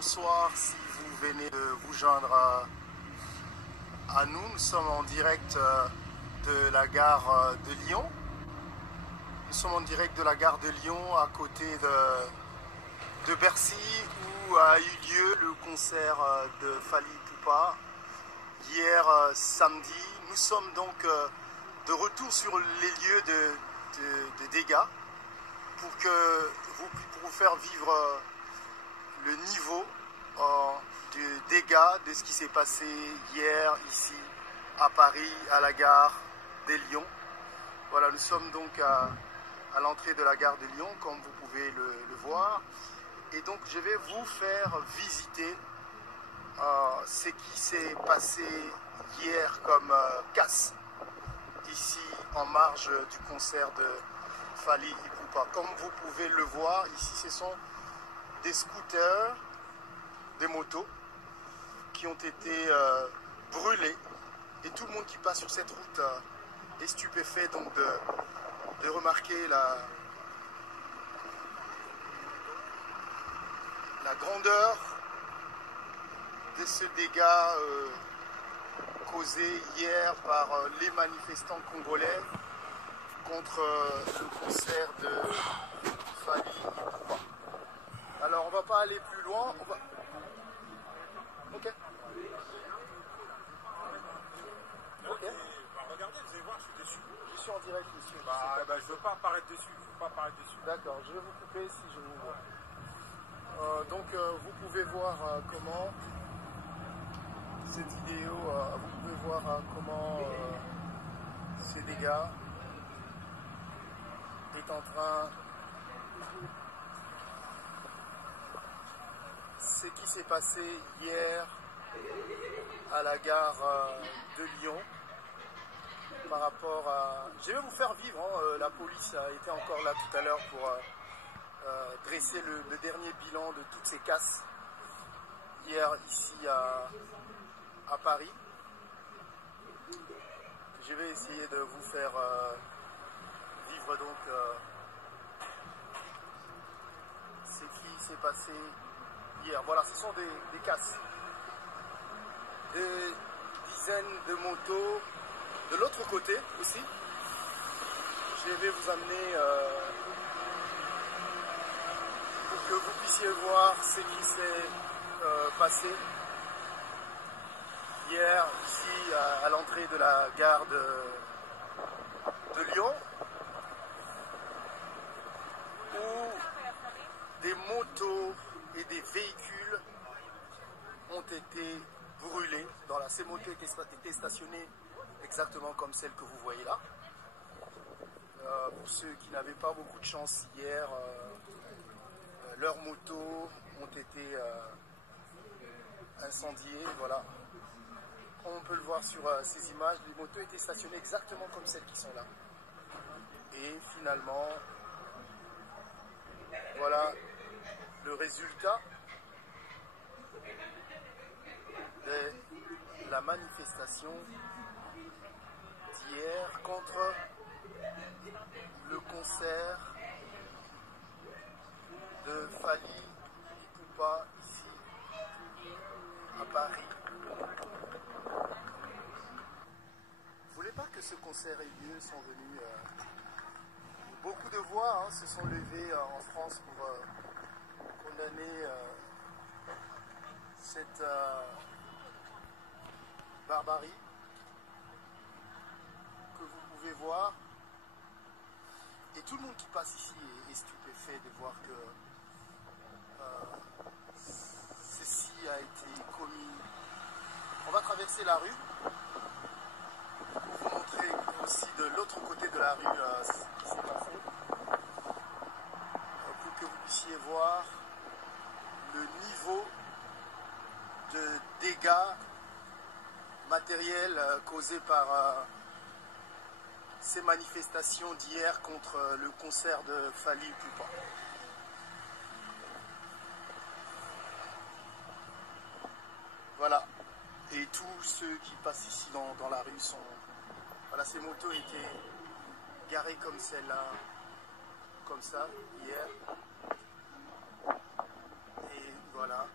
bonsoir si vous venez de vous joindre à nous. Nous sommes en direct de la gare de Lyon. Nous sommes en direct de la gare de Lyon à côté de Bercy où a eu lieu le concert de Fally Ipupa hier samedi. Nous sommes donc de retour sur les lieux de dégâts pour vous faire vivre le niveau de dégâts de ce qui s'est passé hier ici à Paris, à la gare de Lyon. Voilà, nous sommes donc à l'entrée de la gare de Lyon, comme vous pouvez le voir. Et donc je vais vous faire visiter ce qui s'est passé hier comme casse ici en marge du concert de Fally Ipupa. Comme vous pouvez le voir, ici ce sont des scooters, des motos qui ont été brûlés et tout le monde qui passe sur cette route est stupéfait donc de remarquer la grandeur de ce dégât causé hier par les manifestants congolais contre le concert de Fally Ipupa. Alors on va pas aller plus loin, on va... Ok. Ok. Regardez, vous allez voir, je suis déçu. Je suis en direct, monsieur. Je veux pas apparaître dessus. D'accord, je vais vous couper si je vous vois. Vous pouvez voir comment cette vidéo, vous pouvez voir comment ces dégâts est en train... Ce qui s'est passé hier à la gare de Lyon par rapport à... Je vais vous faire vivre, hein, la police a été encore là tout à l'heure pour dresser le dernier bilan de toutes ces casses hier ici à Paris. Je vais essayer de vous faire vivre donc ce qui s'est passé hier. Voilà, ce sont des casses. Des dizaines de motos de l'autre côté aussi. Je vais vous amener pour que vous puissiez voir ce qui s'est passé hier ici à l'entrée de la gare de Lyon, où des motos et des véhicules ont été brûlés. Ces motos étaient stationnées exactement comme celles que vous voyez là. Pour ceux qui n'avaient pas beaucoup de chance hier, leurs motos ont été incendiées. Voilà. Comme on peut le voir sur ces images, les motos étaient stationnées exactement comme celles qui sont là. Et finalement, voilà le résultat de la manifestation d'hier contre le concert de Fally Ipupa ici à Paris. Vous voulez pas que ce concert ait lieu, sont venus beaucoup de voix se sont levées en France pour condamner cette barbarie que vous pouvez voir. Et tout le monde qui passe ici est stupéfait de voir que ceci a été commis. On va traverser la rue pour vous montrer aussi de l'autre côté de la rue ce qui s'est passé, pour que vous puissiez voir le niveau de dégâts matériels causés par ces manifestations d'hier contre le concert de Fally Ipupa. Voilà. Et tous ceux qui passent ici dans la rue sont... Voilà, ces motos étaient garées comme celle-là, comme ça, hier. Et voilà.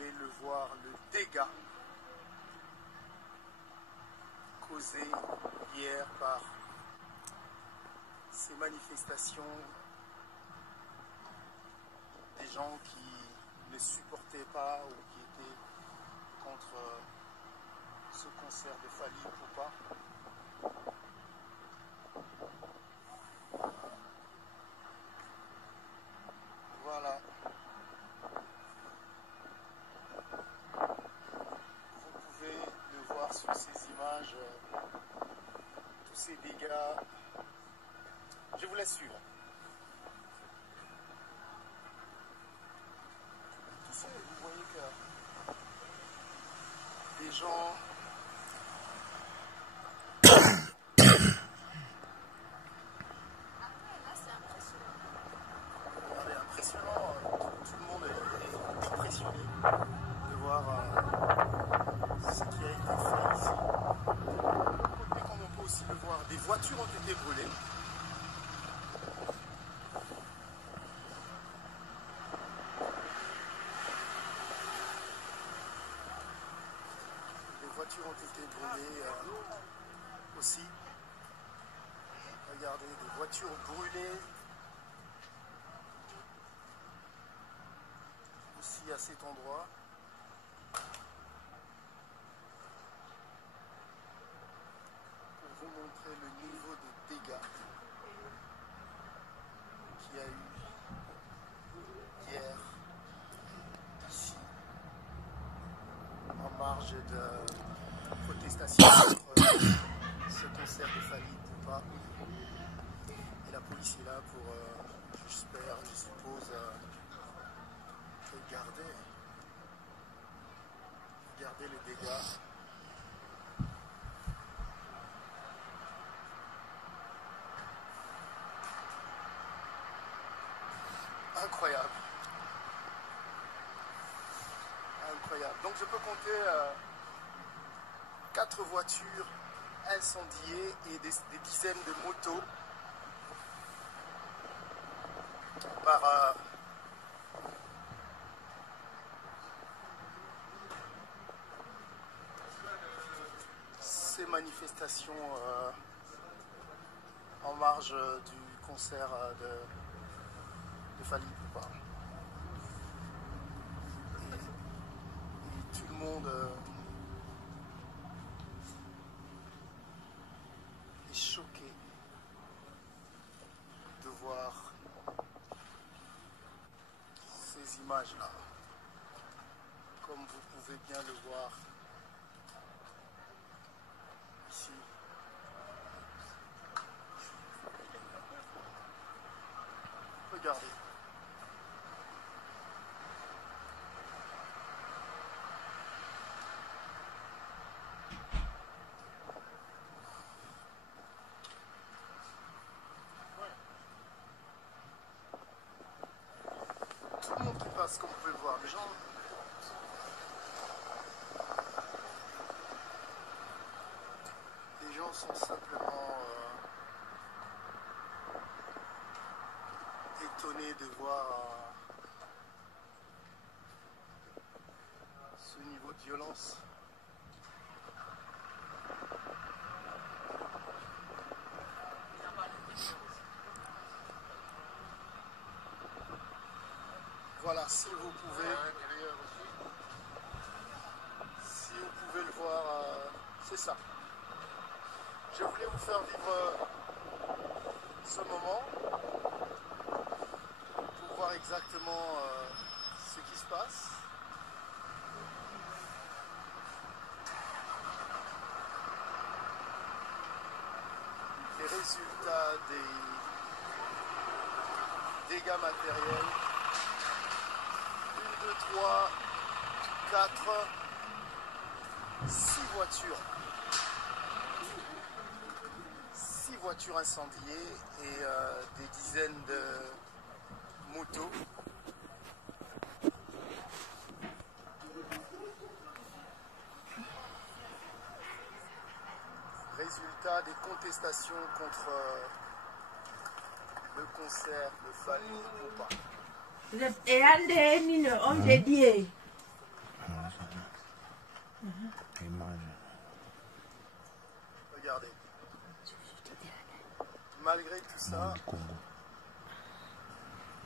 pouvez le voir, le dégât causé hier par ces manifestations des gens qui ne supportaient pas ou qui étaient contre ce concert de Fally Ipupa. Voilà. Vous pouvez le voir sur ces images, tous ces dégâts. Je vous laisse suivre. Tout ça, vous voyez que des gens... Regardez, impressionnant, tout le monde est impressionné de voir ce qui a été fait ici. Et comme on peut aussi le voir, des voitures ont été brûlées. Les voitures ont été brûlées aussi. Regardez, des voitures brûlées. Aussi à cet endroit. Pour vous montrer le niveau de dégâts qu'il y a eu hier ici en marge de protestation contre ce concert de Fally Ipupa. Et la police est là pour, j'espère, je suppose, regarder les dégâts. Incroyable. Incroyable. Donc je peux compter 4 voitures incendiées et des dizaines de motos par ces manifestations en marge du concert de Fally Ipupa. Et tout le monde est choqué de voir ces images-là. Comme vous pouvez bien le voir ici. Regardez. Tout le monde qui passe, comme vous pouvez le voir, les gens sont simplement étonnés de voir ce niveau de violence. Voilà, si vous pouvez le voir, c'est ça. Je voulais vous faire vivre ce moment pour voir exactement ce qui se passe. Les résultats des dégâts matériels. 1, 2, 3, 4, 6 voitures. 6 voitures incendiées et des dizaines de motos. Résultat des contestations contre le concert de Fally Ipupa. ça,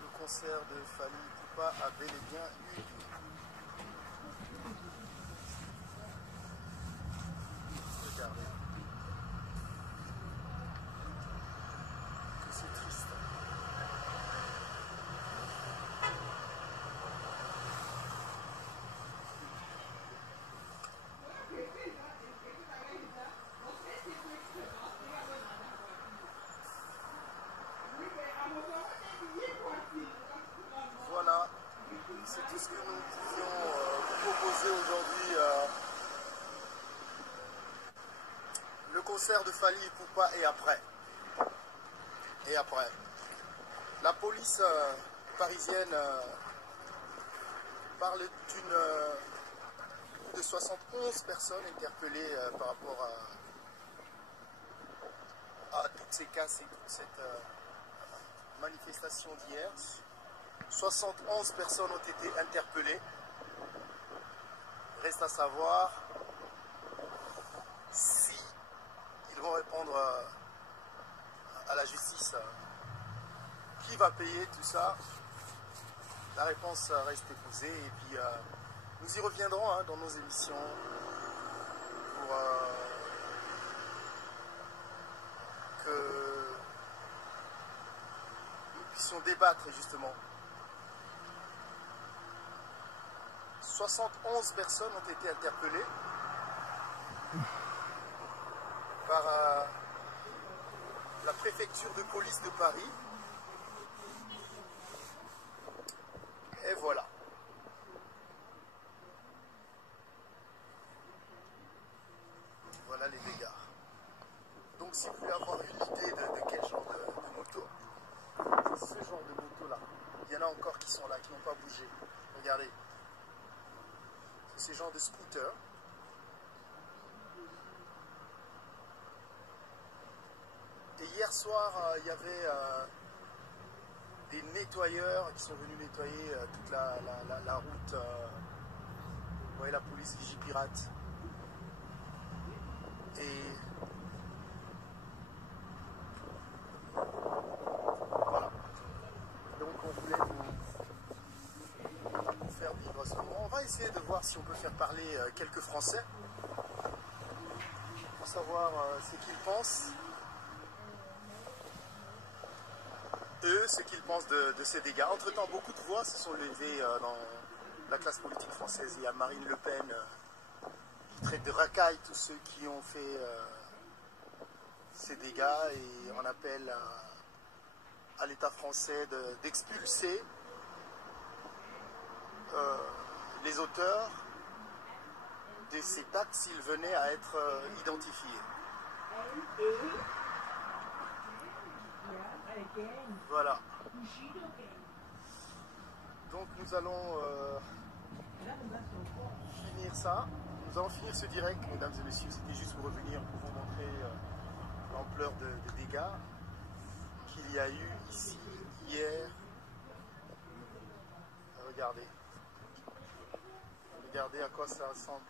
le concert de Fally Ipupa a bel et bien eu lieu. Regardez. Que c'est triste. Voilà, c'est tout ce que nous pouvions vous proposer aujourd'hui. Le concert de Fally Ipupa et après. Et après. La police parisienne parle de 71 personnes interpellées par rapport à toutes ces casses et toute cette manifestation d'hier. 71 personnes ont été interpellées. Reste à savoir si ils vont répondre à la justice. Qui va payer tout ça? La réponse reste épousée et puis nous y reviendrons hein, dans nos émissions pour que nous puissions débattre justement. 71 personnes ont été interpellées par la préfecture de police de Paris. Et voilà. Voilà les dégâts. Donc si vous voulez avoir une idée de quel genre de moto, c'est ce genre de moto là. Il y en a encore qui sont là, qui n'ont pas bougé. Regardez. C'est ce genre de scooter. Et hier soir, il y avait des nettoyeurs qui sont venus nettoyer toute la route. Vous voyez la police Vigipirate. Et voilà. Donc on voulait vous faire vivre ce moment. On va essayer de voir si on peut faire parler quelques Français pour savoir ce qu'ils pensent. Eux, ce qu'ils pensent de ces dégâts. Entre-temps, beaucoup de voix se sont levées dans la classe politique française. Il y a Marine Le Pen qui traite de racailles tous ceux qui ont fait ces dégâts et on appelle à l'État français d'expulser les auteurs de ces actes s'ils venaient à être identifiés. Voilà. Donc nous allons finir ça. Nous allons finir ce direct, mesdames et messieurs. C'était juste pour revenir, pour vous montrer l'ampleur des dégâts qu'il y a eu ici, hier. Regardez. Regardez à quoi ça ressemble.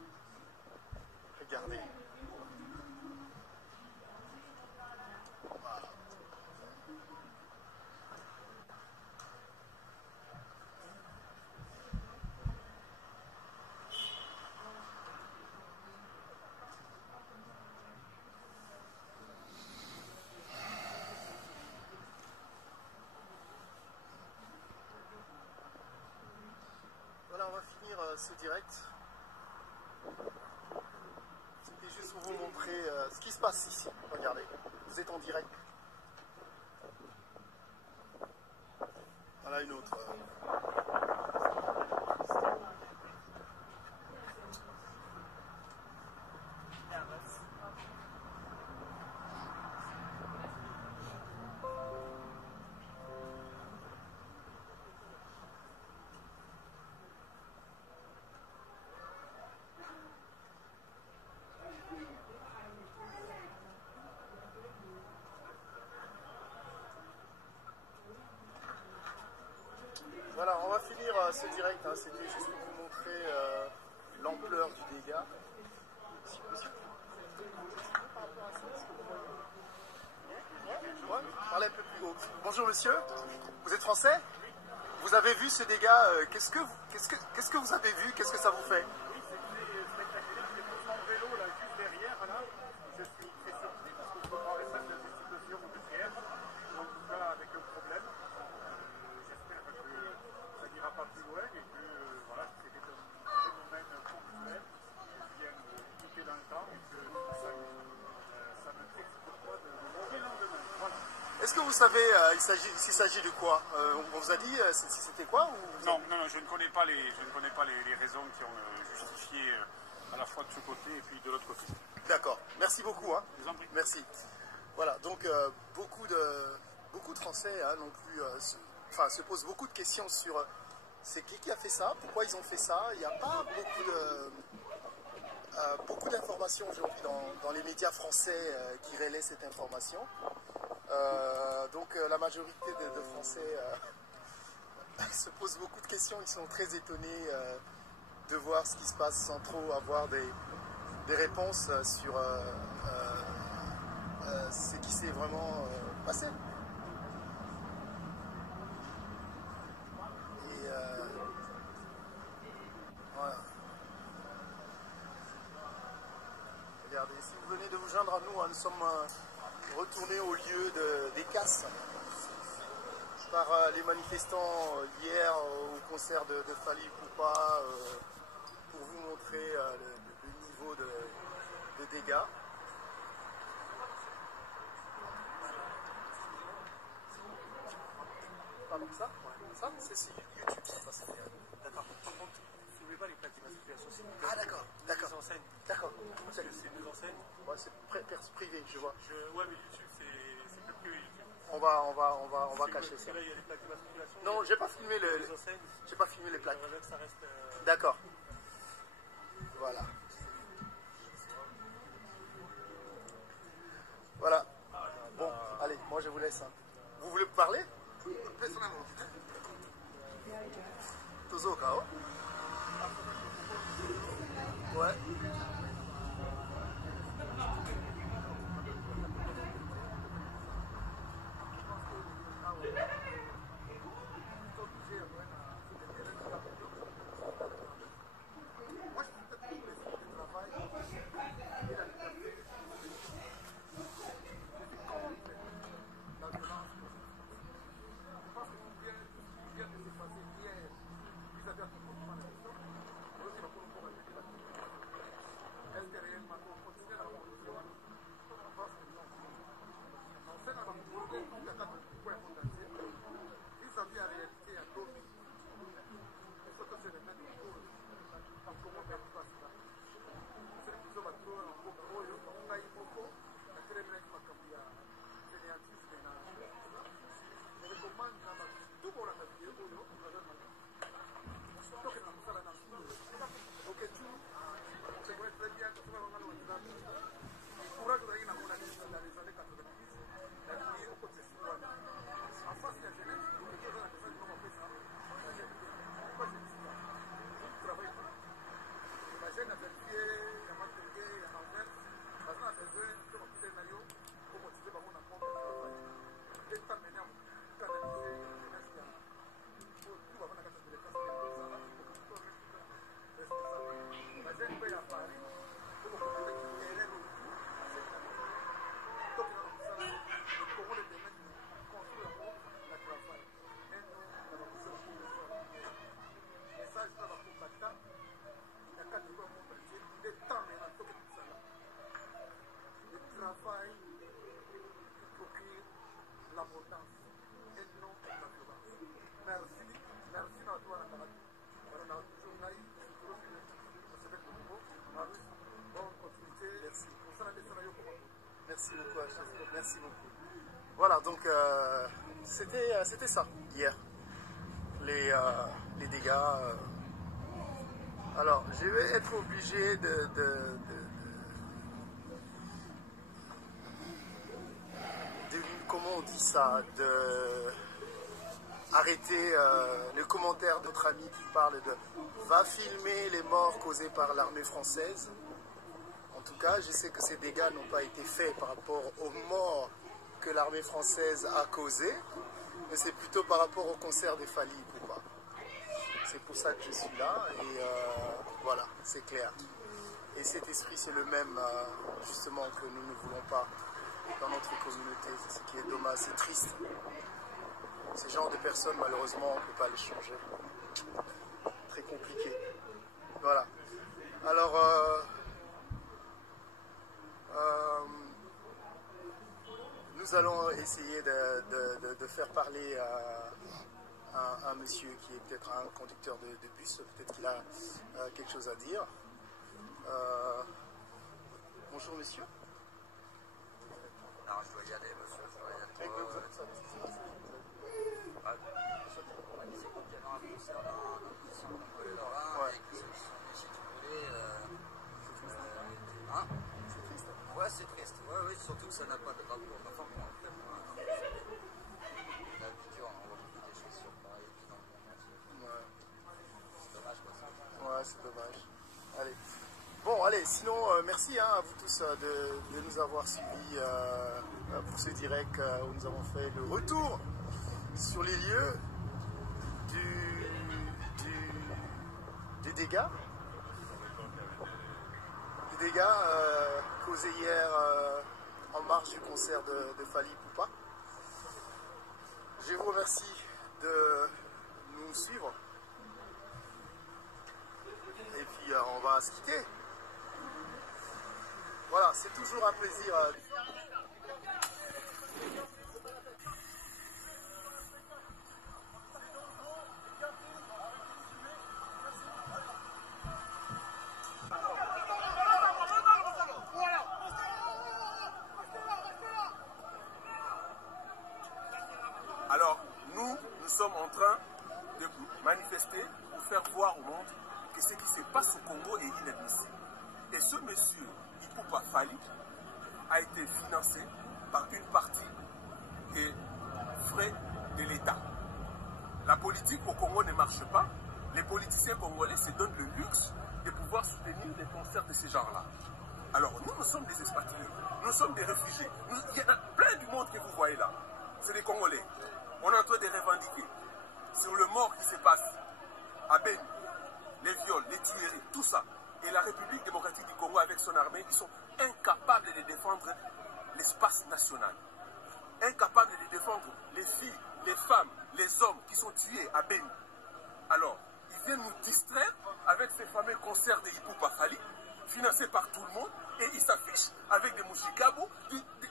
Regardez. Voilà. Voilà, on va finir ce direct. C'était juste pour vous montrer ce qui se passe ici. Regardez, vous êtes en direct. Voilà une autre. Voilà, on va finir ce direct. Hein. C'était juste pour vous montrer l'ampleur du dégât. Si possible. Ouais, parlez un peu plus bonjour monsieur. Vous êtes français? Vous avez vu ces dégâts? Qu'est-ce que vous avez vu? Qu'est-ce que ça vous fait? Oui, c'était spectaculaire. J'étais posé en vélo là, juste derrière. Là. Je suis très surpris parce qu'on peut parler ça de la situation routière. En tout cas, avec le problème. J'espère que ça n'ira pas plus loin et que voilà, c'était un phénomène ponctuel qui vient quitter dans le temps et que ça ne t'explique pas de mauvais lendemain. Voilà. Est-ce que vous savez s'il s'agit de quoi? On vous a dit si c'était quoi ou... Non, je ne connais pas les raisons qui ont justifié à la fois de ce côté et puis de l'autre côté. D'accord. Merci beaucoup. Hein. Je vous en prie. Merci. Voilà, donc beaucoup de Français non plus, se posent beaucoup de questions sur c'est qui a fait ça, pourquoi ils ont fait ça. Il n'y a pas beaucoup d'informations aujourd'hui dans les médias français qui relaient cette information. Donc la majorité de Français se posent beaucoup de questions, ils sont très étonnés de voir ce qui se passe sans trop avoir des réponses sur ce qui s'est vraiment passé. Et voilà. Regardez, si vous venez de vous joindre à nous, hein, nous sommes retournés au lieu des casses par les manifestants hier au concert de Fally Ipupa pour vous montrer le niveau de dégâts. Pardon, ça c'est sur YouTube, ça. D'accord. Par contre, ne soulevez pas les plaques d'immatriculation. Ah d'accord. Les enseignes. D'accord. C'est deux enseignes. Ouais, c'est privé, je vois. Ouais, mais YouTube, c'est plus que YouTube. On va cacher ça. Là, il y a les plaques d'immatriculation. Non, j'ai pas filmé les enseignes. J'ai pas filmé les plaques. J'aimerais bien que ça reste. D'accord. Voilà. Voilà. Bon, allez, moi je vous laisse. Hein. Vous voulez parler? Tozo Kao. Ouais. Merci beaucoup, Achille. Merci beaucoup. Voilà, donc c'était ça hier. Les dégâts. Alors, je vais être obligé comment on dit ça, arrêter le commentaire de notre ami qui parle de va filmer les morts causés par l'armée française. En tout cas, je sais que ces dégâts n'ont pas été faits par rapport aux morts que l'armée française a causés. mais c'est plutôt par rapport au concert des Fally Ipupa. C'est pour ça que je suis là et voilà, c'est clair. Et cet esprit, c'est le même justement que nous ne voulons pas dans notre communauté. C'est ce qui est dommage, c'est triste. Ces genres de personnes, malheureusement, on ne peut pas les changer. Très compliqué. Voilà. Alors, nous allons essayer de faire parler un monsieur qui est peut-être un conducteur de bus. Peut-être qu'il a quelque chose à dire. Bonjour, monsieur. Non, je dois y aller, monsieur. Je dois y aller. Avec le groupe, ça va. On disait qu'il y avait un concert d'un musicien congolais lorrain Ouais. et que ceux qui sont venus ici Congolais. Hein? C'est triste. Ouais, c'est triste. Ouais, oui, surtout que ça n'a pas de rapport. Enfin, bon, après, moi, la vidéo, on voit beaucoup des choses sur Paris et puis dans le monde entier. Ouais. C'est dommage, quoi. Ouais, c'est dommage. Allez. Bon, allez, sinon, merci à vous tous de nous avoir suivis pour ce direct où nous avons fait le retour sur les lieux des dégâts. Des dégâts causés hier en marge du concert de Fally Ipupa. Je vous remercie de nous suivre. Et puis on va se quitter. Voilà, c'est toujours un plaisir. Alors, nous sommes en train de manifester pour faire voir au monde que ce qui se passe au Congo est inadmissible. Et ce monsieur, Ipupa Fally, a été financé par une partie des frais de l'État. La politique au Congo ne marche pas. Les politiciens congolais se donnent le luxe de pouvoir soutenir des concerts de ce genre-là. Alors, nous sommes des expatriés, nous sommes des réfugiés. Il y en a plein du monde que vous voyez là. C'est des Congolais. On est en train de revendiquer sur le mort qui se passe à Beni, les viols, les tueries, tout ça. Et la République démocratique du Congo avec son armée, ils sont incapables de défendre l'espace national. Incapables de défendre les filles, les femmes, les hommes qui sont tués à Beni. Alors, ils viennent nous distraire avec ces fameux concerts de Ipupa Fally, financés par tout le monde, et ils s'affichent avec des mouchikabos,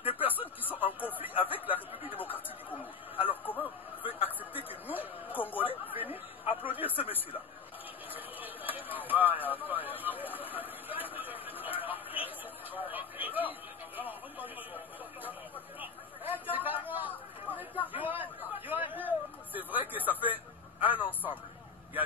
des personnes qui sont en conflit avec la République démocratique du Congo. Alors comment vous pouvez accepter que nous, Congolais, venons applaudir ce monsieur-là? C'est vrai que ça fait un ensemble. Il y a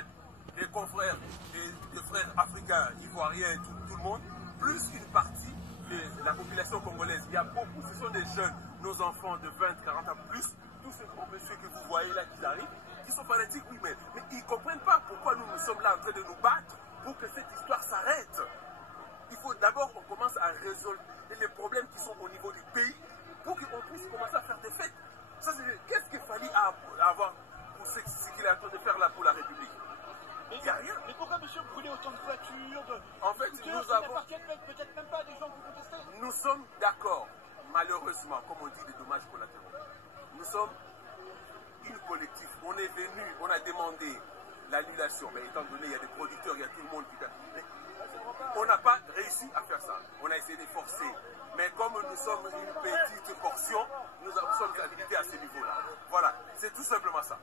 des confrères, des frères africains, ivoiriens, tout le monde, plus une partie de la population congolaise. Il y a beaucoup, ce sont des jeunes, nos enfants de 20, 40 ans plus, tous ces gros messieurs que vous voyez là qui arrivent, qui sont fanatiques, oui, mais ils ne comprennent pas pourquoi nous sommes là en train de nous battre pour que cette histoire s'arrête. Il faut d'abord qu'on commence à résoudre les problèmes qui sont au niveau du pays pour qu'on puisse commencer à faire des fêtes. Qu'est-ce qu'il fallait avoir pour ce qu'il est en train de faire là pour la République? Il n'y a rien. Mais pourquoi monsieur brûler autant de voitures En fait, nous avons... peut-être même pas des gens qui contestaient. Nous sommes d'accord, malheureusement, comme on dit, des dommages collatéraux. Nous sommes une collectif. On est venu, on a demandé l'annulation, mais étant donné il y a des producteurs, il y a tout le monde qui... Mais on n'a pas réussi à faire ça. On a essayé de forcer. Mais comme nous sommes une petite portion, nous sommes habilités à ce niveau-là. Voilà, c'est tout simplement ça.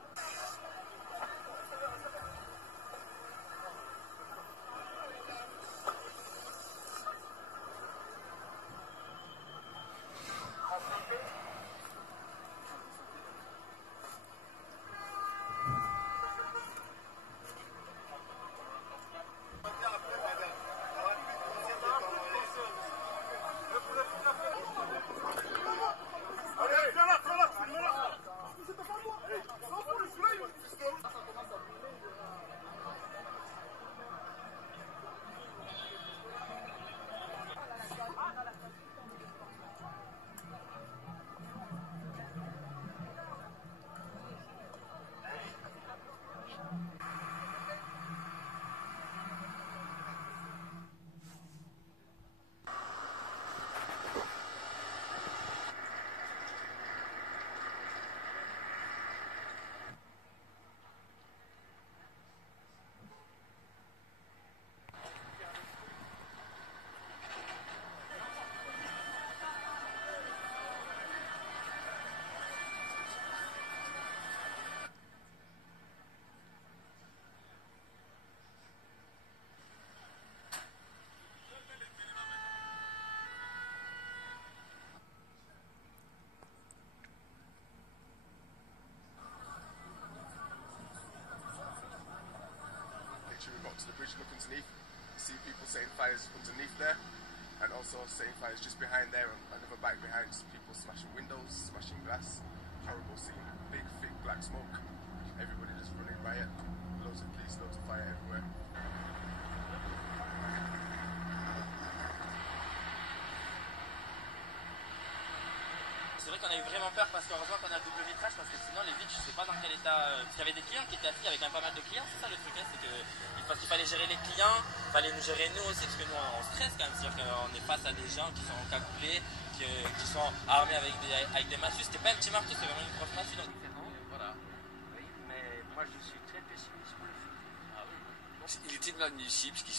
people setting fires underneath there, and also setting fires just behind there, and another bike behind, just people smashing windows, smashing glass. Horrible scene. Big, thick black smoke. Everybody just running riot. Loads of police, loads of fire everywhere. C'est vrai qu'on a eu vraiment peur parce qu'heureusement qu'on a le double vitrage parce que sinon les vitres je sais pas dans quel état. Parce qu'il y avait des clients qui étaient assis avec quand même pas mal de clients, c'est ça le truc, hein, c'est que parce qu'il fallait gérer les clients, il fallait nous gérer nous aussi parce que nous on stresse quand même, c'est-à-dire qu'on est face à des gens qui sont cagoulés, qui sont armés avec des massue. C'était pas un petit marteau, c'est vraiment une grosse massue. Donc Voilà. Oui, mais moi je suis très pessimiste pour le futur. Ah oui. Il est inadmissible ce qui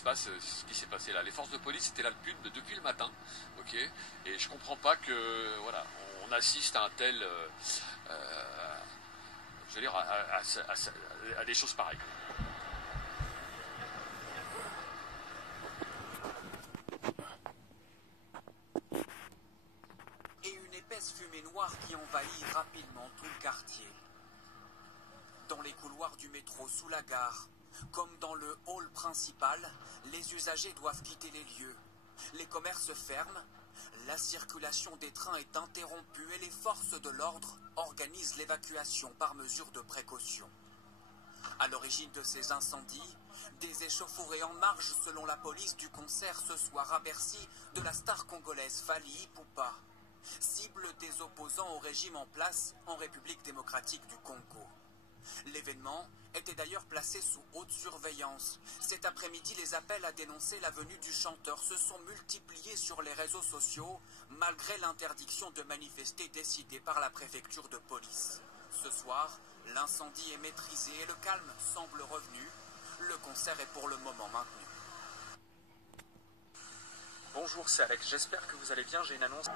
s'est passé là. Les forces de police étaient là depuis le matin, ok. Et je comprends pas que voilà, on assiste à un tel, je veux dire, à des choses pareilles. Et une épaisse fumée noire qui envahit rapidement tout le quartier. Dans les couloirs du métro sous la gare, comme dans le hall principal, les usagers doivent quitter les lieux. Les commerces ferment, la circulation des trains est interrompue et les forces de l'ordre organisent l'évacuation par mesure de précaution. À l'origine de ces incendies, des échauffourées en marge selon la police du concert ce soir à Bercy de la star congolaise Fally Ipupa, cible des opposants au régime en place en République démocratique du Congo. L'événement était d'ailleurs placé sous haute surveillance. Cet après-midi, les appels à dénoncer la venue du chanteur se sont multipliés sur les réseaux sociaux, malgré l'interdiction de manifester décidée par la préfecture de police. Ce soir, l'incendie est maîtrisé et le calme semble revenu. Le concert est pour le moment maintenu. Bonjour, c'est Alex. J'espère que vous allez bien. J'ai une annonce.